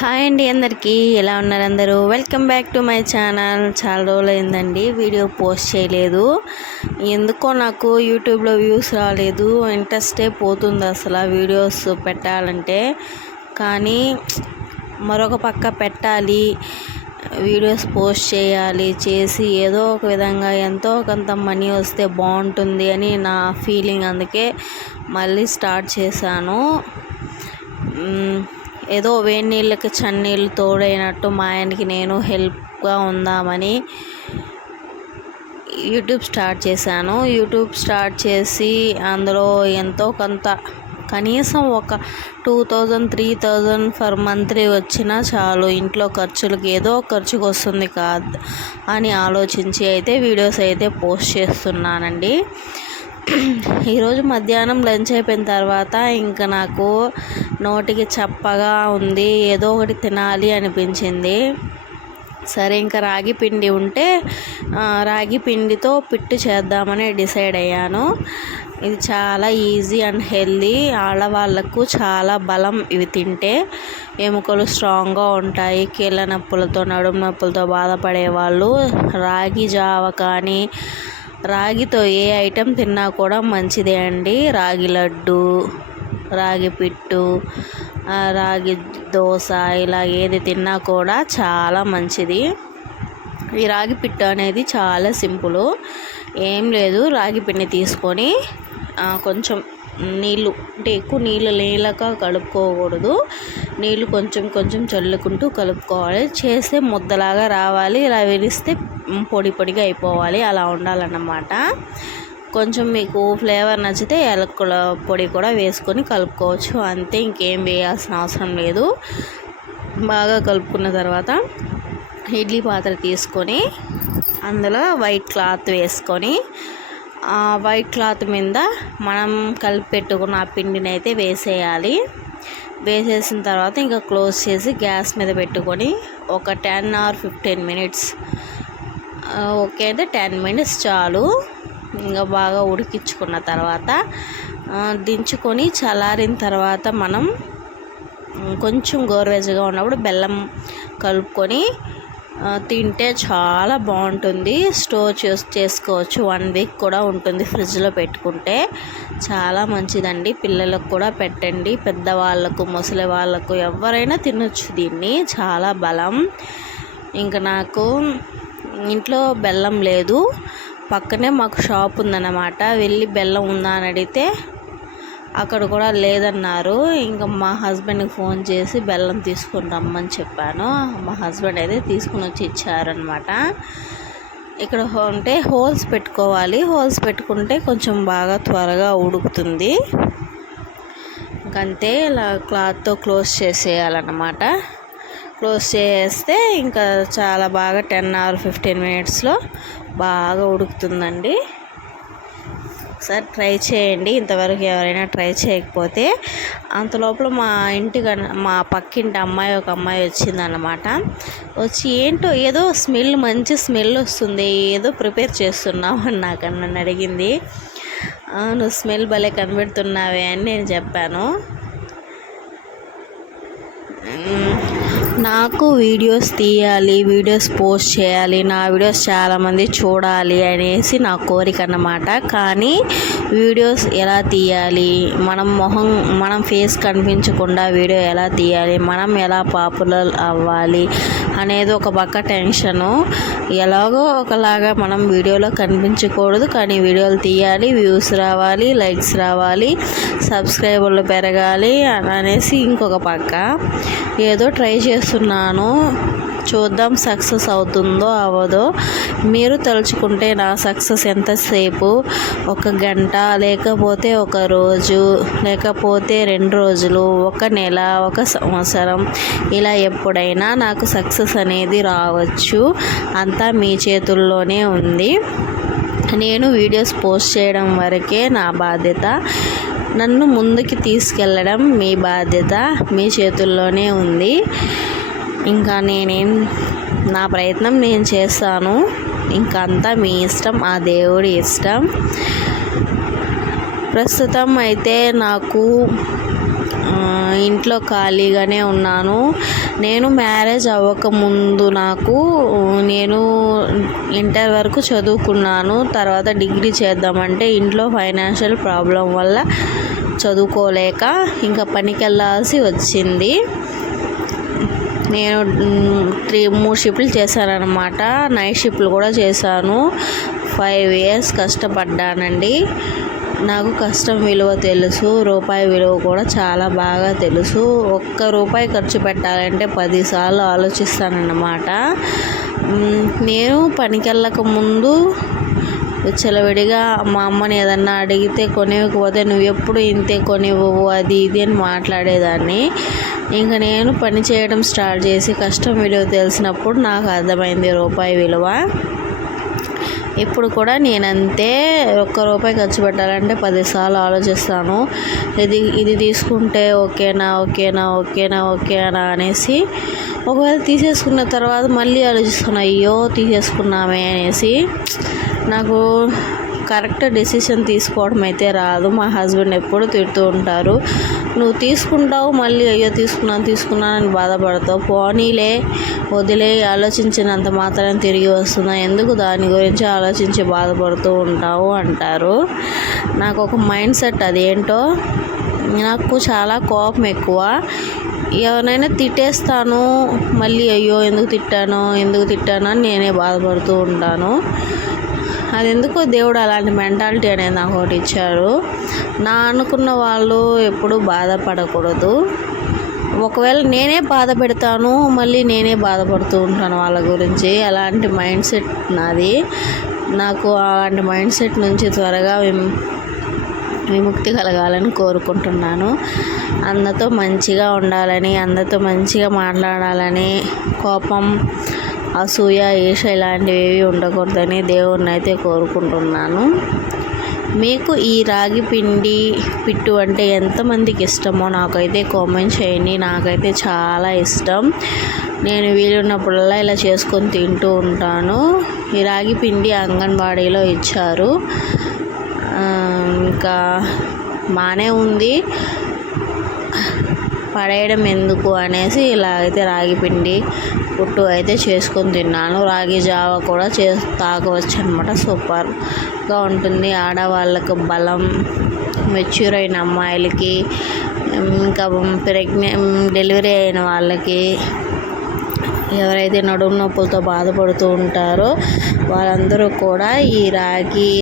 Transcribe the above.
Hi అండి అందరికీ ఎలా ఉన్నారు అందరూ? Welcome back to my channel చాలా రోజులు అయిందండి వీడియో పోస్ట్ చేయలేదు. ఎందుకో నాకు యూట్యూబ్లో వ్యూస్ రాలేదు ఇంట్రెస్టే పోతుంది అసలు వీడియోస్ పెట్టాలంటే. కానీ మరొక పక్క పెట్టాలి వీడియోస్ పోస్ట్ చేయాలి చేసి ఏదో ఒక విధంగా ఎంతో కొంత మనీ వస్తే బాగుంటుంది అని నా ఫీలింగ్ అందుకే మళ్ళీ స్టార్ట్ చేశాను. ఏదో వేడి నీళ్ళకి చన్నీళ్ళు తోడైనట్టు మా ఆయనకి నేను హెల్ప్గా ఉందామని యూట్యూబ్ స్టార్ట్ చేశాను. యూట్యూబ్ స్టార్ట్ చేసి అందులో ఎంతో కొంత కనీసం ఒక two thousand three thousand for monthly వచ్చినా చాలు ఇంట్లో ఖర్చులకి ఏదో ఖర్చుకు వస్తుంది కాదు అని ఆలోచించి అయితే వీడియోస్ అయితే పోస్ట్ చేస్తున్నానండి. ఈరోజు మధ్యాహ్నం లంచ్ అయిపోయిన తర్వాత ఇంకా నాకు నోటికి చప్పగా ఉంది ఏదో ఒకటి తినాలి అనిపించింది. సరే ఇంకా రాగి పిండి ఉంటే రాగి పిండితో పిట్టు చేద్దామని డిసైడ్ అయ్యాను. ఇది చాలా ఈజీ అండ్ హెల్దీ ఆడవాళ్ళకు చాలా బలం ఇవి తింటే. ఎముకలు స్ట్రాంగ్గా ఉంటాయి కీళ్ళ నొప్పులతో నడుము నొప్పులతో బాధపడే వాళ్ళు రాగి జావ కానీ రాగితో ఏ ఐటెం తిన్నా కూడా మంచిదే అండి. రాగి లడ్డు రాగి పిట్టు రాగి దోశ ఇలా ఏది తిన్నా కూడా చాలా మంచిది. ఈ రాగి పిట్టు అనేది చాలా సింపుల్. ఏం లేదు రాగి పిండి తీసుకొని కొంచెం నీళ్ళు అంటే ఎక్కువ నీళ్ళు లేలక కలుపుకోకూడదు. నీళ్ళు కొంచెం కొంచెం చల్లుకుంటూ కలుపుకోవాలి. చేస్తే ముద్దలాగా రావాలి. ఇలా విరిస్తే పొడి పొడిగా అయిపోవాలి. అలా ఉండాలన్నమాట. కొంచెం మీకు ఫ్లేవర్ నచ్చితే యాలకుల పొడి కూడా వేసుకొని కలుపుకోవచ్చు. అంతే ఇంకేం వేయాల్సిన అవసరం లేదు. బాగా కలుపుకున్న తర్వాత ఇడ్లీ పాత్ర తీసుకొని అందులో వైట్ క్లాత్ వేసుకొని వైట్ క్లాత్ మీద మనం కలిపి పెట్టుకున్న ఆ పిండిని అయితే వేసేయాలి. వేసేసిన తర్వాత ఇంకా క్లోజ్ చేసి గ్యాస్ మీద పెట్టుకొని ఒక ten or fifteen minutes okay అయితే టెన్ మినిట్స్ చాలు. ఇంకా బాగా ఉడికించుకున్న తర్వాత దించుకొని చల్లారిన తర్వాత మనం కొంచెం గోరువెచ్చగా ఉన్నప్పుడు బెల్లం కలుపుకొని తింటే చాలా బాగుంటుంది. స్టోర్ చేసి చేసుకోవచ్చు. వన్ వీక్ కూడా ఉంటుంది ఫ్రిడ్జ్లో పెట్టుకుంటే. చాలా మంచిదండి. పిల్లలకు కూడా పెట్టండి. పెద్దవాళ్ళకు ముసలి వాళ్ళకు ఎవరైనా తినొచ్చు దీన్ని. చాలా బలం. ఇంకా నాకు ఇంట్లో బెల్లం లేదు. పక్కనే మాకు షాప్ ఉందన్నమాట. వెళ్ళి బెల్లం ఉందా అని అడిగితే అక్కడ కూడా లేదన్నారు. ఇంకా మా హస్బెండ్కి ఫోన్ చేసి బెల్లం తీసుకొని రమ్మని చెప్పాను. మా హస్బెండ్ అయితే తీసుకుని వచ్చి ఇచ్చారనమాట ఇక్కడ ఉంటే హోల్స్ పెట్టుకోవాలి. హోల్స్ పెట్టుకుంటే కొంచెం బాగా త్వరగా ఉడుకుతుంది. ఇంకంతే ఇలా క్లాత్తో క్లోజ్ చేసేయాలన్నమాట. క్లోజ్ చేస్తే ఇంకా చాలా బాగా టెన్ ఆర్ ఫిఫ్టీన్ మినిట్స్లో బాగా ఉడుకుతుందండి. ఒకసారి ట్రై చేయండి. ఇంతవరకు ఎవరైనా ట్రై చేయకపోతే అంత లోపల మా ఇంటి మా పక్కింటి అమ్మాయి ఒక అమ్మాయి వచ్చిందన్నమాట. వచ్చి ఏంటో ఏదో స్మెల్ మంచి స్మెల్ వస్తుంది. ఏదో ప్రిపేర్ చేస్తున్నావు అని నాకు నన్ను అడిగింది. నువ్వు స్మెల్ భలే కనిపెడుతున్నావే అని నేను చెప్పాను. నాకు వీడియోస్ తీయాలి వీడియోస్ పోస్ట్ చేయాలి నా వీడియోస్ చాలామంది చూడాలి అనేసి నా కోరిక అన్నమాట. కానీ వీడియోస్ ఎలా తీయాలి? మనం మొహం మనం ఫేస్ కనిపించకుండా వీడియో ఎలా తీయాలి? మనం ఎలా పాపులర్ అవ్వాలి? అనేది ఒక పక్క టెన్షను. ఎలాగో ఒకలాగా మనం వీడియోలో కనిపించకూడదు కానీ వీడియోలు తీయాలి వ్యూస్ రావాలి లైక్స్ రావాలి సబ్స్క్రైబర్లు పెరగాలి అని అనేసి ఇంకొక పక్క. ఏదో ట్రై చేస్తున్నాను. చూద్దాం సక్సెస్ అవుతుందో అవ్వదో మీరు తలుచుకుంటే నా సక్సెస్ ఎంతసేపు? ఒక గంట లేకపోతే ఒక రోజు లేకపోతే రెండు రోజులు ఒక నెల ఒక సంవత్సరం. ఇలా ఎప్పుడైనా నాకు సక్సెస్ అనేది రావచ్చు. అంతా మీ చేతుల్లోనే ఉంది. నేను వీడియోస్ పోస్ట్ చేయడం వరకే నా బాధ్యత. నన్ను ముందుకి తీసుకెళ్ళడం మీ బాధ్యత. మీ చేతుల్లోనే ఉంది. ఇంకా నేనేం నా ప్రయత్నం నేను చేస్తాను. ఇంకా అంతా మీ ఇష్టం ఆ దేవుడి ఇష్టం. ప్రస్తుతం అయితే నాకు ఇంట్లో ఖాళీగానే ఉన్నాను. నేను మ్యారేజ్ అవ్వకముందు నాకు నేను ఇంటర్ వరకు చదువుకున్నాను. తర్వాత డిగ్రీ చేద్దామంటే ఇంట్లో ఫైనాన్షియల్ ప్రాబ్లం వల్ల చదువుకోలేక ఇంకా పనికి వెళ్ళాల్సి వచ్చింది. నేను త్రీ మూడు షిఫ్ట్లు చేశానన్నమాట. నైట్ షిఫ్ట్లు కూడా చేశాను. ఫైవ్ ఇయర్స్ కష్టపడ్డానండి. నాకు కష్టం విలువ తెలుసు రూపాయి విలువ కూడా చాలా బాగా తెలుసు. ఒక్క రూపాయి ఖర్చు పెట్టాలంటే పదిసార్లు ఆలోచిస్తానన్నమాట. నేను పనికెళ్ళక ముందు విచ్చలవిడిగా మా అమ్మని ఏదన్నా అడిగితే కొనివ్వకపోతే నువ్వు ఎప్పుడు ఇంతే కొనివ్వవు అది ఇది అని మాట్లాడేదాన్ని. ఇంకా నేను పని చేయడం స్టార్ట్ చేసి కష్టం విలువ తెలిసినప్పుడు నాకు అర్థమైంది రూపాయి విలువ. ఇప్పుడు కూడా నేనంతే ఒక్క రూపాయి ఖర్చు పెట్టాలంటే పదిసార్లు ఆలోచిస్తాను. ఇది ఇది తీసుకుంటే ఓకేనా ఓకేనా ఓకేనా ఓకేనా అనేసి ఒకవేళ తీసేసుకున్న తర్వాత మళ్ళీ ఆలోచిస్తున్నా అయ్యో తీసేసుకున్నామే అనేసి నాకు కరెక్ట్ డెసిషన్ తీసుకోవడం అయితే రాదు. మా హస్బెండ్ ఎప్పుడు తిడుతూ ఉంటారు. నువ్వు తీసుకుంటావు మళ్ళీ అయ్యో తీసుకున్నాను తీసుకున్నానని బాధపడతావు. పోనీలే వదిలే ఆలోచించినంత మాత్రం తిరిగి వస్తుందా ఎందుకు దాని గురించి ఆలోచించి బాధపడుతూ ఉంటావు? అంటారు. నాకు ఒక మైండ్ సెట్ అదేంటో నాకు చాలా కోపం ఎక్కువ. ఎవరైనా తిట్టేస్తాను మళ్ళీ అయ్యో ఎందుకు తిట్టానో ఎందుకు తిట్టాను అని నేనే బాధపడుతూ ఉంటాను. అది ఎందుకో దేవుడు అలాంటి మెంటాలిటీ అనేది నాకు ఒకటి ఇచ్చారు నా అనుకున్న వాళ్ళు ఎప్పుడూ బాధపడకూడదు. ఒకవేళ నేనే బాధ పెడతాను మళ్ళీ నేనే బాధపడుతూ ఉంటాను వాళ్ళ గురించి. అలాంటి మైండ్ సెట్ నాది. నాకు అలాంటి మైండ్ సెట్ నుంచి త్వరగా విముక్తి కలగాలని కోరుకుంటున్నాను. అందరితో మంచిగా ఉండాలని అందరితో మంచిగా మాట్లాడాలని కోపం అసూయ ఈష ఇలాంటివి ఏవి ఉండకూడదని దేవుణ్ణి అయితే కోరుకుంటున్నాను. మీకు ఈ రాగి పిండి పిట్టు అంటే ఎంతమందికి ఇష్టమో నాకైతే కామెంట్ చేయండి. నాకైతే చాలా ఇష్టం. నేను వీలున్నప్పుడల్లా ఇలా చేసుకొని తింటూ ఉంటాను. ఈ రాగి పిండి అంగన్వాడీలో ఇచ్చారు. ఇంకా బాగానే ఉంది. పడేయడం ఎందుకు అనేసి ఇలా అయితే రాగి పిండి పుట్టు అయితే చేసుకొని తిన్నాను. రాగి జావ కూడా చే తాగవచ్చు అనమాట సూపర్గా ఉంటుంది. ఆడవాళ్ళకు బలం మెచ్యూర్ అయిన అమ్మాయిలకి ఇంకా ప్రెగ్నె డెలివరీ అయిన వాళ్ళకి ఎవరైతే నడుము నొప్పులతో బాధపడుతూ ఉంటారో వాళ్ళందరూ కూడా ఈ రాగి